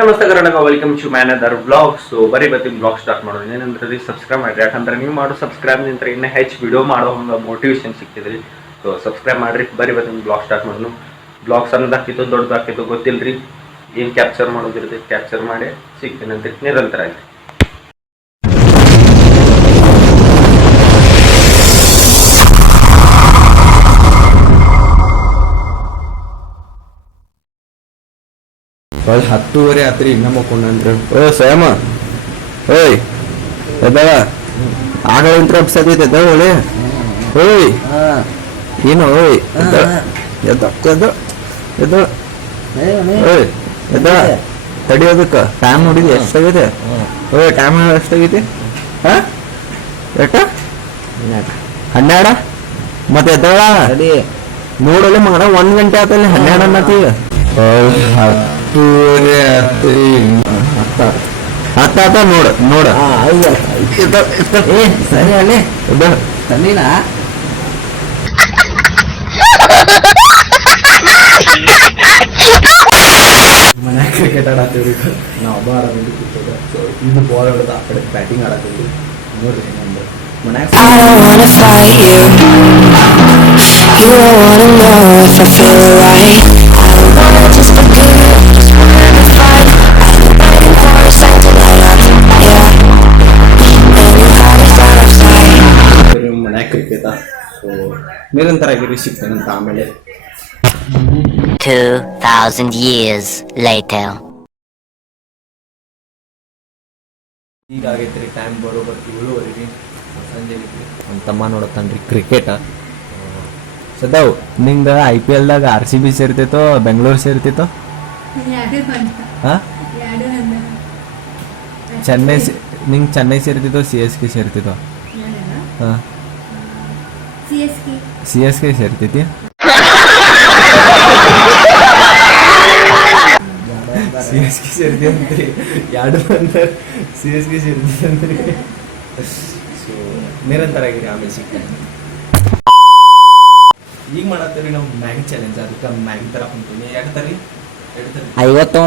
ನಮಸ್ತೆ Karnataka, welcome to man other blog. So ಬರೀ ಇವತ್ತಿನ ಬ್ಲಾಗ್ ಸ್ಟಾರ್ಟ್ ಮಾಡೋದು ಏನಂದ್ರೆ ಸಬ್ಸ್ಕ್ರೈಬ್ ಮಾಡಿರಿ. ಯಾಕಂದ್ರೆ ನೀವು ಮಾಡೋ ಸಬ್ಸ್ಕ್ರೈಬ್ ನಿಂತ ಇನ್ನೂ ಹೆಚ್ಚು ವಿಡಿಯೋ ಮಾಡೋ ಹಂಗೆ ಮೋಟಿವೇಶನ್ ಸಿಗ್ತಿದ್ರಿ. ಸೊ ಸಬ್ಸ್ಕ್ರೈಬ್ ಮಾಡಿರಿ. ಬರೀ ಇವತ್ತಿನ ಬ್ಲಾಗ್ ಸ್ಟಾರ್ಟ್ ಮಾಡೋದು. ಬ್ಲಾಗ್ ಸಣ್ಣದಾಕಿತ್ತು ದೊಡ್ಡದಾಕಿತ್ತು ಗೊತ್ತಿಲ್ಲರಿ, ಏನು ಕ್ಯಾಪ್ಚರ್ ಮಾಡೋದಿರುತ್ತೆ ಕ್ಯಾಪ್ಚರ್ ಮಾಡಿ ಸಿಗ್ತೀನಿ ಅಂತ ನಿರಂತರ ಆಗಿ. ಒಳ್ಳೆ 10:30 ಆತ್ರಿ ಇನ್ನ ಮಕ್ಕೊಂಡ್ರಿ. ಓ ಸ್ವಯಂ ಓಯ್ ಎದ್ದಳ ಆಗಳ ಇಂಟ್ರಪ್ಸದೈತೆ ಎದ್ದಳ ಒಳ್ಳೆ. ಓಯ್ ಏನು ಓಯ್ ಎದ್ದ ಎದ್ದ ಎದ್ದ ಎದ್ದ ಓಯ್ ಎದ್ದಳ ತಡಿಯೋದಕ್ಕೆ ಟೈಮ್ ನೋಡಿದ್ವಿ ಎಷ್ಟಾಗೈತೆ? ಓಯ್ ಟೈಮ್ ಎಷ್ಟಾಗೈತಿ? ಹಾಂ ಎಷ್ಟ 12 ಮತ್ತೆ ಎದ್ದಳ ನೋಡಲ್ಲ ಮಗನ 1 ಗಂಟೆ ಆತಲ್ಲಿ 12 ಅನ್ನತ್ತೀಗ. 10:30 ಆತ್ರಿ. ಹತ್ತ ನೋಡ ನೋಡ ಸರಿ ಅಲ್ಲಿ ತಂದಿನಾ ಮನ್ಯಾಗ ಕ್ರಿಕೆಟ್ ಆಡತ್ತೀವ್ರಿ. ನಾವು ಹಬ್ಬ ಆಡೋದು ಕ್ರಿಕೆಟ್. ಸೊ ಇದು ಬಾಲ್ ಹೊಡೆದು ಆ ಕಡೆ ಬ್ಯಾಟಿಂಗ್ ಆಡತ್ತೀವಿ. ನೋಡ್ರಿ ಏನಂದ್ರೆ ಮನ್ಯಾಗ ಮನ್ಯಾಗ ಕ್ರಿಕೆಟ್. ಸೊ ನಿರಂತರ ಆಗಿರಿ ಸಿಗ್ತೇನಂತ ಆಮೇಲೆ 2000 years later. ಈಗ ಆಗೈತ್ರಿ ಟೈಮ್ ಬರೋಬರ್ 7:30 ಸಂಜೆ ನಮ್ಮ ತಮ್ಮ ನೋಡತ್ತಾನ್ರಿ ಕ್ರಿಕೆಟ್. ಸದಾವ್ ನಿಂಗೆ IPL ದಾಗ RCB ಸೇರ್ತಿತ್ತೋ ಬೆಂಗಳೂರು ಸೇರ್ತಿತ್ತೋ? ಹಾಂ ಚೆನ್ನೈ ನಿಂಗೆ ಚೆನ್ನೈ ಸೇರ್ತಿತ್ತೋ CSK ಸೇರ್ತಿತ್ತೋ? ಹಾಂ CSK ಸೇರ್ತಿತಿ. CSK ಸೇರ್ತಿ ಅಂತ್ರಿ ಎರಡು ಅಂದ್ರೆ CSK ಸೇರ್ತಿ ಅಂತ್ರಿ. ಸೊ ನಿರಂತರ ಆಗಿರಿ ಆಮೇಲೆ ಸಿಗ್ತೇನೆ. ಈಗ ಮಾಡತ್ತೀವಿ ನಾವು ಮ್ಯಾಗಿ ಚಾಲೆಂಜ್. ಅದಕ್ಕೆ ಮ್ಯಾಗಿ ತರ ಕುಂತೀನಿ. ಎರಡು ತರಿ 50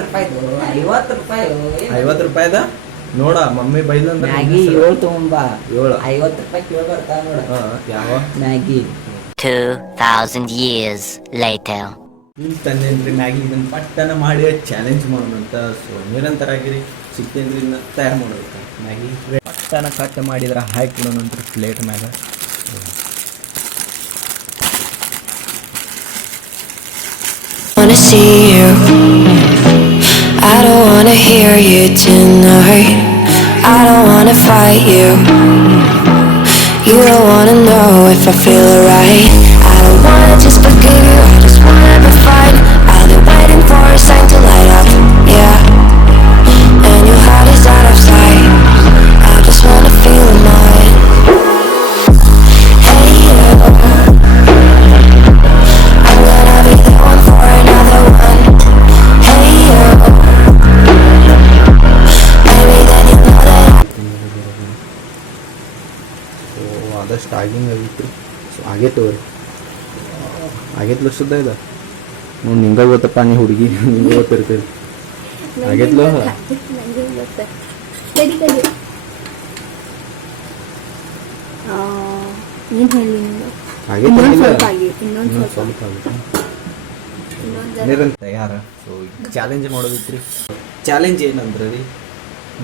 ರೂಪಾಯಿದು $50 ರೂಪಾಯಿದ ನೋಡ ಮಮ್ಮಿ ಬೈದಂದ್ರೆ ಮ್ಯಾಗಿ 7 ತಗೊಂಬಾ. 7 50 ರೂಪಾಯಿ ಕಿಲೋ ಬರ್ತಾ ನೋಡ. ಯಾವ ಮ್ಯಾಗಿ 2000 years later. ತಂದೇನ್ರಿ ಮ್ಯಾಗಿ. ಇದನ್ನ ಪಟ್ಟನ ಮಾಡಿ ಚಾಲೆಂಜ್ ಮಾಡೋಣಂತ. ಸೊ ನಿರಂತರ ಆಗಿರಿ ಸಿಗ್ತೇನ್ರಿ. ಇದನ್ನ ತಯಾರು ಮಾಡೋದಕ್ಕೆ ಮ್ಯಾಗಿ ಪಟ್ಟನ ಕಟ್ ಮಾಡಿದ್ರೆ ಹಾಕಿ ಕೊಡೋಣಂತ ಪ್ಲೇಟ್ ಮ್ಯಾಗ. Wanna see you, I don't wanna hear you tonight. I don't wanna fight you. You don't wanna know if I feel right. I don't wanna just forgive you, I just wanna be fine. I'll be waiting for a sign to light up, yeah. And your heart is out of sight. I just wanna feel mine. Hey you, I'm gonna be the one for another one. Hey you, maybe then you know that. So ಆದಷ್ಟು ಆಗಿಂಗ್ ಆಗಿತ್ತು. So ಆಗೈತೆ ಅವ್ರಿ ಆಗೈತ್ಲ ಸುದ್ದ ಇದೆ ನೋಡಿ. ನಿಂಗೆ ಗೊತ್ತಪ್ಪ, ನೀ ಹುಡುಗಿ ನಿಂಗೆ ಗೊತ್ತಿರ್ತೀರಿ. ಆಗೈತ್ಲ ತಯಾರ. So challenge ಮಾಡೋದಿತ್ರಿ. ಚಾಲೆಂಜ್ ಏನಂದ್ರೆ ರೀ,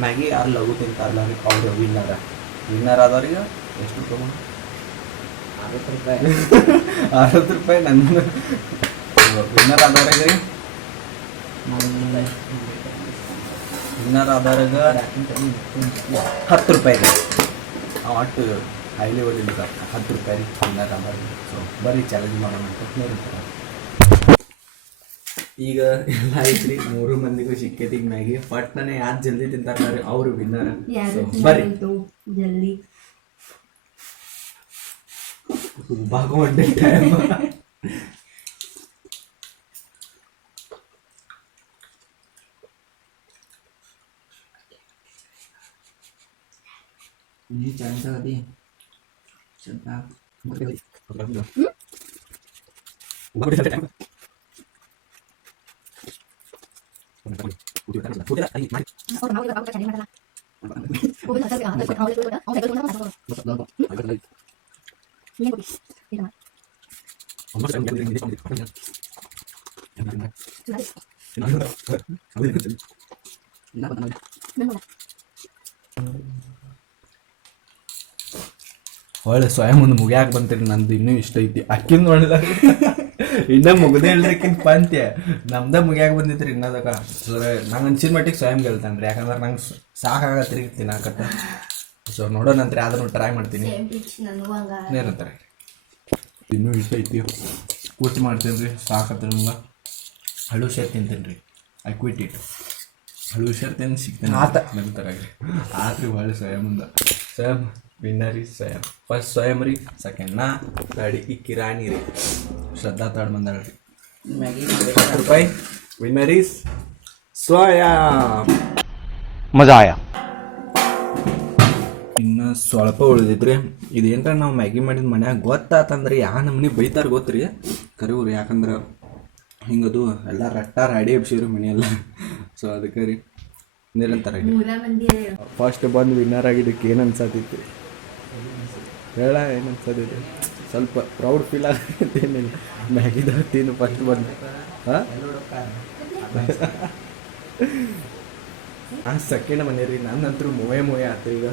ಮ್ಯಾಗಿ ಯಾರು ಲಘು ತಿಂತಾರಲ್ಲ ರೀ ಅವ್ರು ವಿನ್ನರ್ ಆದವ್ರಿಗೆ ಎಷ್ಟು ರೂಪಾಯಿ? 60 ರೂಪಾಯಿ. ನನ್ನ ವಿನ್ನರ್ ಆದವ್ರಿಗೆ ರೀ, ವಿನ್ನರ್ ಆದವ್ರಿಗೆ 10 ರೂಪಾಯಿ ರೀ. ಅಷ್ಟು ಹೈಲಿ ಹೊಡಿಲ್ಲ 10 ರೂಪಾಯಿ ರೀ ವಿನ್ನರ್ ಆದವ್ರಿಗೆ. ಸೊ ಬರೀ ಚಾಲೆಂಜ್ ಮಾಡೋಣ ಅಂತ ನೋಡ್ತಾರೆ. ಈಗ ಎಲ್ಲ ಐತ್ರಿ, 3 ಮಂದಿಗೂ ಸಿಕ್ಕೈತಿ ಮ್ಯಾಗಿ. ಪಟ್ನೇ ಯಾರು ಜಲ್ದಿ ತಿಂತಾರೆ ಅವ್ರು ವಿನ್ನರ್. ಸೊ ಬರ್ರಿ ಜಲ್ದಿ ಭಾಗವಂಡೆ ಟೈಮ್. ನೀ ಚಾನ್ಸ್ ಆಗದಿ ಸ್ವಲ್ಪ ಒಳ್ಳೆ ಸ್ವಯಂ ಒಂದು ಮುಗಿಯಾಕ ಬಂತೀರಿ, ನಂದು ಇನ್ನೂ ಇಷ್ಟ ಐತಿ ಅಕ್ಕಿಂದ ನೋಡಿದಾಗ ಇನ್ನೂ ಮುಗ್ದೇ ಇಲ್ರಿಕ್ಕಿಂತ ಪಂತ್ಯ ನಮ್ದ ಮುಗಿಯಾಕ ಬಂದಿತ್ರಿ ಇನ್ನದಕ್ಕ. ನಂಗೆ ಅನ್ಸಿದ ಮಟ್ಟಿಗೆ ಸ್ವಯಂ ಗೆಲ್ತಾನೆ ರೀ, ಯಾಕಂದ್ರೆ ನಂಗೆ ಸಾಕಾಗತ್ರಿ ತಿನ್ನಾಕತ್ತ. ಸೊ ನೋಡೋಣ ನಂತರ ಯಾವ್ದಾರು ಟ್ರೈ ಮಾಡ್ತೀನಿ. ಏನಂತಾರೆ ಇನ್ನೂ ಇಷ್ಟ ಐತಿ, ಕೂಚ್ ಮಾಡ್ತೀನಿ ರೀ, ಸಾಕತ್ತ ನಂಗೆ. ಹಳು ಶೇರ್ ತಿಂತೀನಿ ರೀ, ಐ ಕ್ವಿಟ್ ಇಟ್. ಹಳು ಶೇರ್ ತಿಂದು ಸಿಗ್ತೇನೆ ಆತ ನಂತರ ಆತ್ರಿ ಒಳ್ಳೆ ಸ್ವಯಂ ಮುಂದೆ. ಸ್ವಯಂ ವಿನ್ನರ್ ರೀ ಸ್ವಯಂ. ಫಸ್ಟ್ ಸ್ವಯಂ ರೀ, ಸೆಕೆಂಡ್ ನಾ, ತರ್ಡ್ ಈ ಕಿರಾಣಿ ರೀ, ಶ್ರದ್ಧಾ ತರ್ಡ್ ಬಂದಾಳ ರೀ. ₹10 ವಿನ್ನರ್ ಈಸ್ ಸ್ವಯಂ. ಮಜಾ ಆಯ. ಇನ್ನು ಸ್ವಲ್ಪ ಉಳಿದಿದ್ರಿ. ಇದೇನ್ರ ನಾವು ಮ್ಯಾಗಿ ಮಾಡಿದ ಮನ್ಯಾಗ ಗೊತ್ತಾತಂದ್ರೆ ಯಾವ ನಮ್ನಿ ಬೈತಾರ ಗೊತ್ತ್ರಿ ಕರಿವ್ರಿ, ಯಾಕಂದ್ರೆ ಹಿಂಗದು ಎಲ್ಲ ರಟ್ಟ ರಾಡಿ ಎಬ್ಸಿವ್ರಿ ಮನೆಯೆಲ್ಲ. ಸೊ ಅದಕ್ಕೆ ರೀ ನಿರಂತರ ಫಸ್ಟ್ ಬಂದು ವಿನ್ನರ್ ಆಗಿದ್ದಕ್ಕೆ ಏನು ಅನ್ಸತೈತಿ ಹೇಳ, ಏನು ಅನ್ಸತೈತಿ? ಸ್ವಲ್ಪ ಪ್ರೌಡ್ ಫೀಲ್ ಆಗತ್ತೆ. ಮ್ಯಾಗಿದ ತಿನ್ನು ಫಸ್ಟ್ ಬಂದು ಸೆಕೆಂಡ್ ಮನೆ ರೀ. ನನ್ನಂತರೂ ಮೂವೇ ಆಯ್ತು. ಈಗ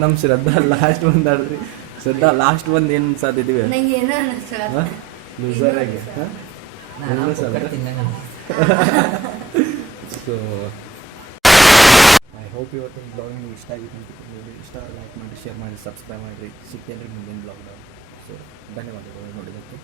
ನಮ್ಮ ಶ್ರದ್ಧಾ ಲಾಸ್ಟ್ ಬಂದಾಡ್ರಿ. ಶ್ರದ್ಧಾ ಲಾಸ್ಟ್ ಬಂದು ಏನು ಅನ್ಸತ್ತಿದ್ದೀವಿ ಲೂಸರ್ ಆಗಿ. ಸೊ ಐ ಹೋಪ್ ಇವತ್ತಿನ ಬ್ಲಾಗ್ ನಿಮ್ಗೆ ಇಷ್ಟ ಆಗಿತ್ತು ಅಂತ. ಇಷ್ಟ ಲೈಕ್ ಮಾಡಿ, ಶೇರ್ ಮಾಡಿ, ಸಬ್ಸ್ಕ್ರೈಬ್ ಮಾಡಿರಿ. ಸಿಗ್ತೇನೆ ರೀ ಮುಂದಿನ ಬ್ಲಾಗ್ದಾಗ. ಸೊ ಧನ್ಯವಾದಗಳು ನೋಡಿದ್ದಕ್ಕೆ.